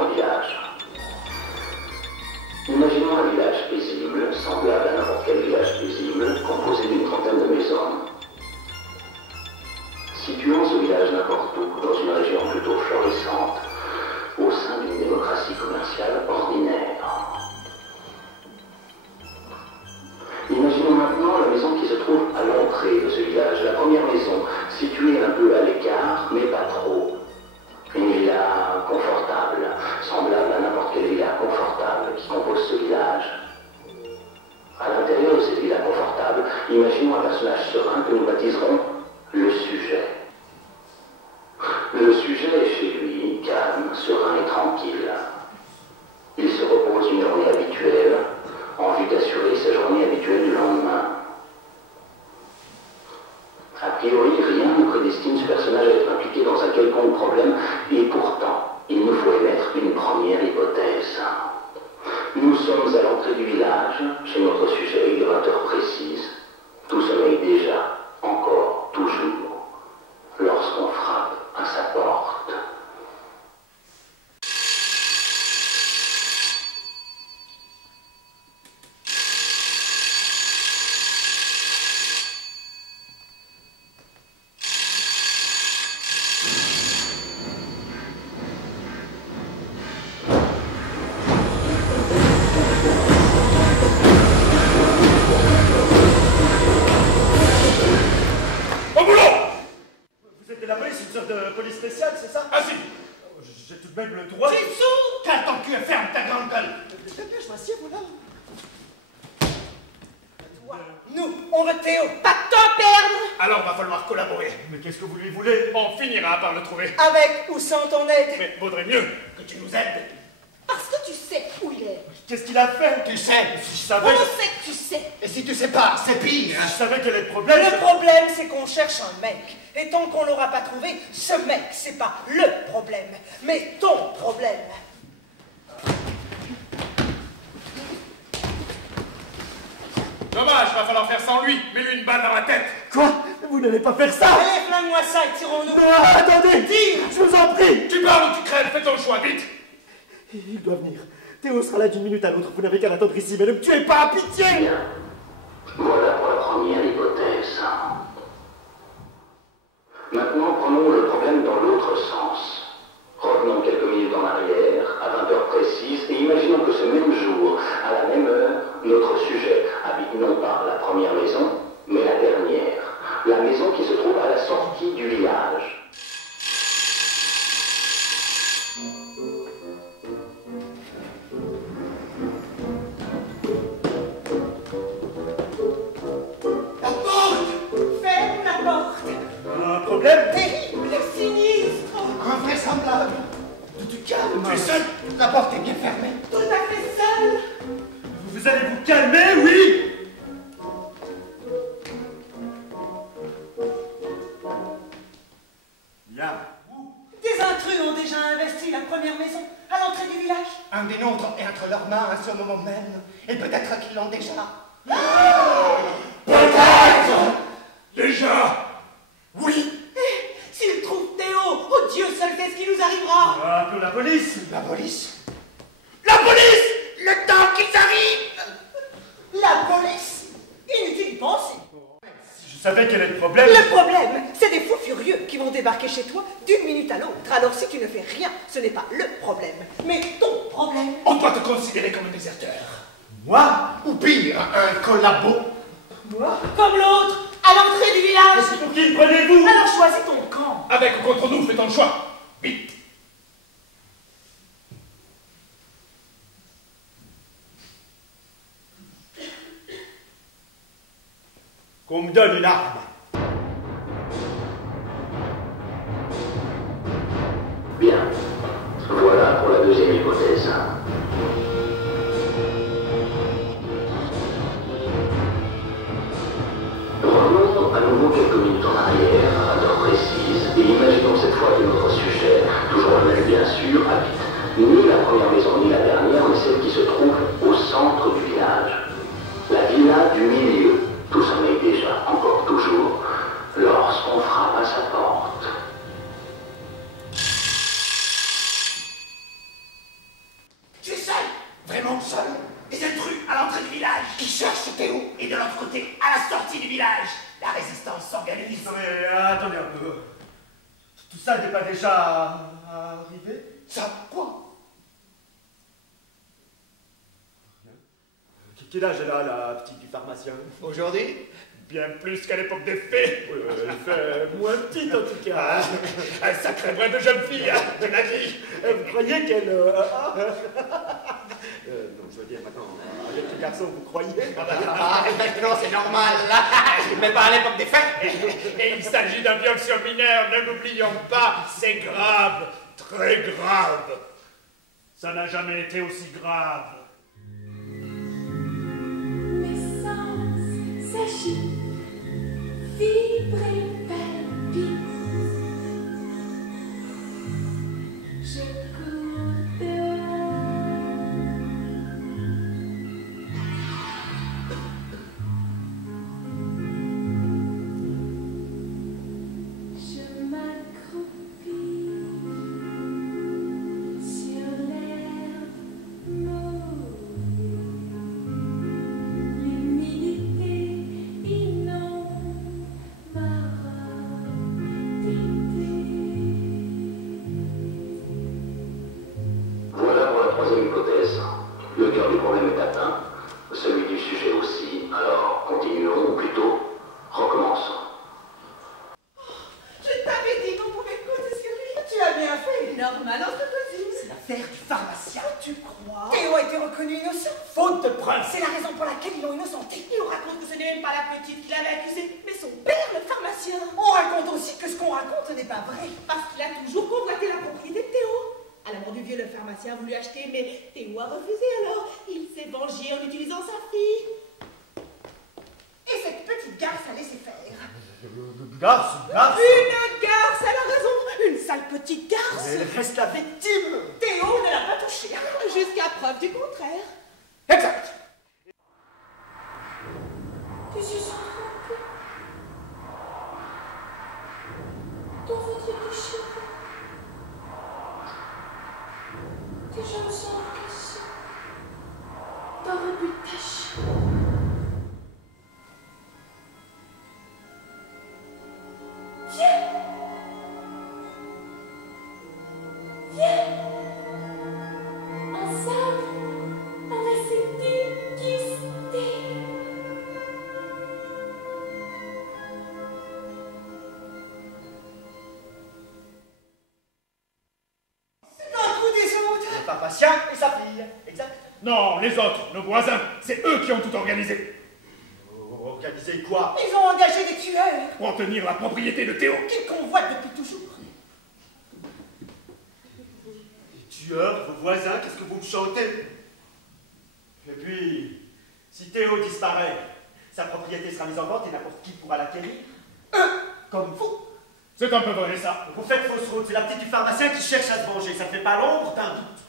Imaginons un village. Imaginons un village paisible, semblable à n'importe quel village paisible, composé d'une trentaine de maisons. Situons ce village n'importe où, dans une région plutôt florissante, au sein d'une démocratie commerciale ordinaire. Imaginons maintenant la maison qui se trouve à l'entrée de ce village, la première maison, située un peu à l'écart, mais pas trop. Une villa confortable, semblable à n'importe quelle villa confortable qui compose ce village. À l'intérieur de cette villa confortable, imaginons un personnage serein que nous baptiserons le sujet. Le sujet est chez lui, calme, serein et tranquille. Il se repose une journée habituelle, en vue d'assurer sa journée habituelle du lendemain. A priori, rien ne prédestine ce personnage à être impliqué dans un quelconque problème, et pourtant, il nous faut émettre une première hypothèse. Nous sommes à l'entrée du village, chez notre sujet, il est 20 heures précises. Tout sommeille déjà, encore, toujours, lorsqu'on frappe à sa porte. Avec ou sans ton aide. Mais vaudrait mieux que tu nous aides. Parce que tu sais où il est. Qu'est-ce qu'il a fait? Tu sais. Si je savais... On sait que tu sais. Et si tu sais pas, c'est pire. Si je savais quel est le problème... Le problème, c'est qu'on cherche un mec. Et tant qu'on l'aura pas trouvé, ce mec, c'est pas le problème, mais ton problème. Dommage, va falloir faire sans lui. Mets-lui une balle dans la tête. Quoi? Vous n'allez pas faire ça? Allez, flingue-moi ça et tirons-nous. Non, attendez! Tire! Je vous en prie! Tu parles ou tu crèves? Fais ton choix, vite. Il doit venir. Théo sera là d'une minute à l'autre. Vous n'avez qu'à l'attendre ici, mais ne me tuez pas, pitié! Bien. Voilà pour la première hypothèse. Maintenant, prenons le problème dans l'autre sens. Revenons quelques minutes en arrière, à 20 heures précises, et imaginons que ce même jour, à la même heure, notre sujet habite non pas la première maison, mais la dernière. La maison qui se trouve à la sortie du village. La porte! Ferme la porte! Un problème? Terrible, sinistre! Invraisemblable. Du calme! Tu es seul? La porte est bien fermée. Tout à fait seul! Vous allez vous calmer, oui? Bien. Des intrus ont déjà investi la première maison à l'entrée du village. Un des nôtres est entre leurs mains à ce moment même. Et peut-être qu'ils l'ont déjà. Peut-être! Déjà? Oui. S'ils trouvent Théo, oh Dieu seul, qu'est-ce qui nous arrivera? Appelons la police! La police? La police! Le temps qu'ils arrivent! La police? Inutile d'y penser. Si je savais quel est le problème... Le problème, c'est des fous furieux qui vont débarquer chez toi d'une minute à l'autre. Alors si tu ne fais rien, ce n'est pas le problème, mais ton problème. On doit te considérer comme un déserteur. Moi? Ou pire, un collabo. Moi? Comme l'autre, à l'entrée du village. C'est pour qui me prenez-vous? Alors choisis ton camp. Avec ou contre nous, fais ton choix. Vite. Qu'on me donne une arme. Bien. Voilà pour la deuxième hypothèse. Revenons à nouveau quelques minutes en arrière, à l'heure précise, et imaginons cette fois que notre sujet, toujours le même bien sûr, habite ni la première maison ni la dernière, mais celle qui se trouve au centre du village. La villa du milieu. Tout sommeille déjà, encore toujours, lorsqu'on frappe à sa porte. complètement seul. Des intrus à l'entrée du village qui cherchent Théo. Et de l'autre côté, à la sortie du village, la résistance s'organise. Non mais attendez un peu. Tout ça n'est pas déjà arrivé? Ça, quoi? Quel âge elle a, la petite du pharmacien? Aujourd'hui? Bien plus qu'à l'époque des fées. Elle fait moins petite en tout cas. Un sacré brin de jeune fille, hein, tu l'as dit. Vous croyez qu'elle... non, je veux dire maintenant, les petits garçons, vous croyez? Maintenant c'est normal, mais pas à l'époque des fêtes. Et il s'agit d'un viol sur mineur, ne l'oublions pas, c'est grave, très grave. Ça n'a jamais été aussi grave. Mes sens s'agitent, vibrent et palpitent. Je cours dehors. Je m'accroupis sur l'herbe mouillée. L'humidité inonde ma robe d'été. Voilà pour la troisième hypothèse. Le cœur du problème est atteint, celui du sujet aussi. Alors, continuons, ou plutôt, recommençons. Je t'avais dit qu'on pouvait compter sur lui. Tu as bien fait. Normal, entre cousines. C'est l'affaire du pharmacien. Tu crois? Théo a été reconnu innocent. Faute de preuves. C'est la raison pour laquelle ils l'ont innocenté. Il nous raconte que ce n'est même pas la petite qui l'avait accusé, mais son père, le pharmacien. On raconte aussi que ce qu'on raconte n'est pas vrai. Parce qu'il a toujours convoité la propriété de Théo. À la mort du vieux, le pharmacien a voulu acheter, mais Théo a refusé alors. Il s'est vengé en utilisant sa fille. Et cette petite garce a laissé faire. Garce. Une garce, elle a raison. Une sale petite garce. Elle reste la victime. Théo ne l'a pas touché. Jusqu'à preuve du contraire. Exact. Tes yeux sont trempés dans votre déchirure. Tes jambes sont cassées, ta robe est tachée. Viens! Viens! Ensemble, on va se déguster. C'est un coup des autres. Le pharmacien et sa fille. Exact. Non, les autres, nos voisins, c'est eux qui ont tout organisé. Organisez quoi? Ils ont engagé des tueurs Pour obtenir la propriété de Théo. qu'ils convoitent depuis toujours. Les tueurs, vos voisins, qu'est-ce que vous me chantez? Et puis, si Théo disparaît, sa propriété sera mise en vente et n'importe qui pourra l'acquérir. Eux, comme vous. C'est un peu vrai, ça. Vous faites fausse route, c'est la petite du pharmacien qui cherche à se venger. Ça ne fait pas l'ombre d'un doute.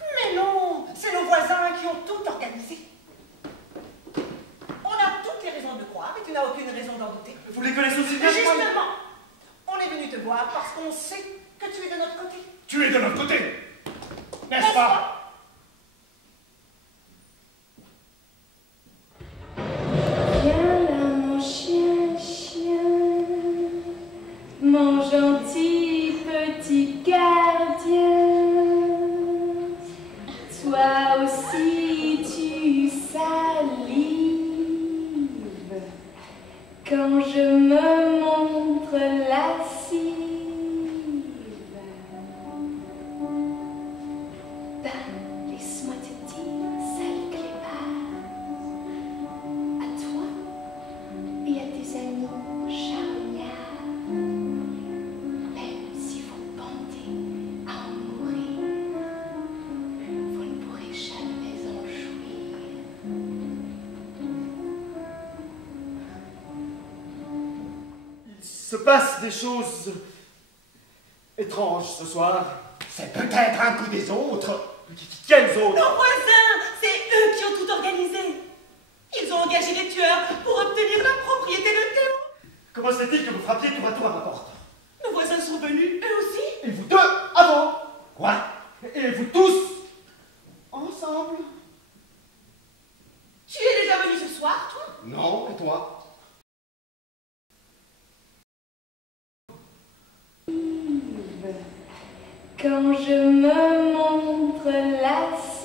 Mais non, c'est nos voisins qui ont tout organisé. On a toutes les raisons de le croire et tu n'as aucune raison d'en douter. Vous les connaissez aussi bien que moi. Justement, on est venu te voir parce qu'on sait que tu es de notre côté. Tu es de notre côté, n'est-ce pas? Viens là, mon chien, mon gentil petit gardien. Toi aussi tu salives quand je me montre lascive. Ben, laisse-moi te dire, sale clébard, à toi et à tes amis charognards, même si vous pendez à en mourir, vous ne pourrez jamais en jouir. Il se passe des choses étranges ce soir. C'est peut-être un coup des autres. Quels autres? Nos voisins, c'est eux qui ont tout organisé. Ils ont engagé les tueurs pour obtenir la propriété de Théo. Comment se fait-il que vous frappiez tour à tour à ma porte? Nos voisins sont venus, eux aussi. Et vous deux avant? Quoi? Et vous tous ensemble? Quand je me montre lassée,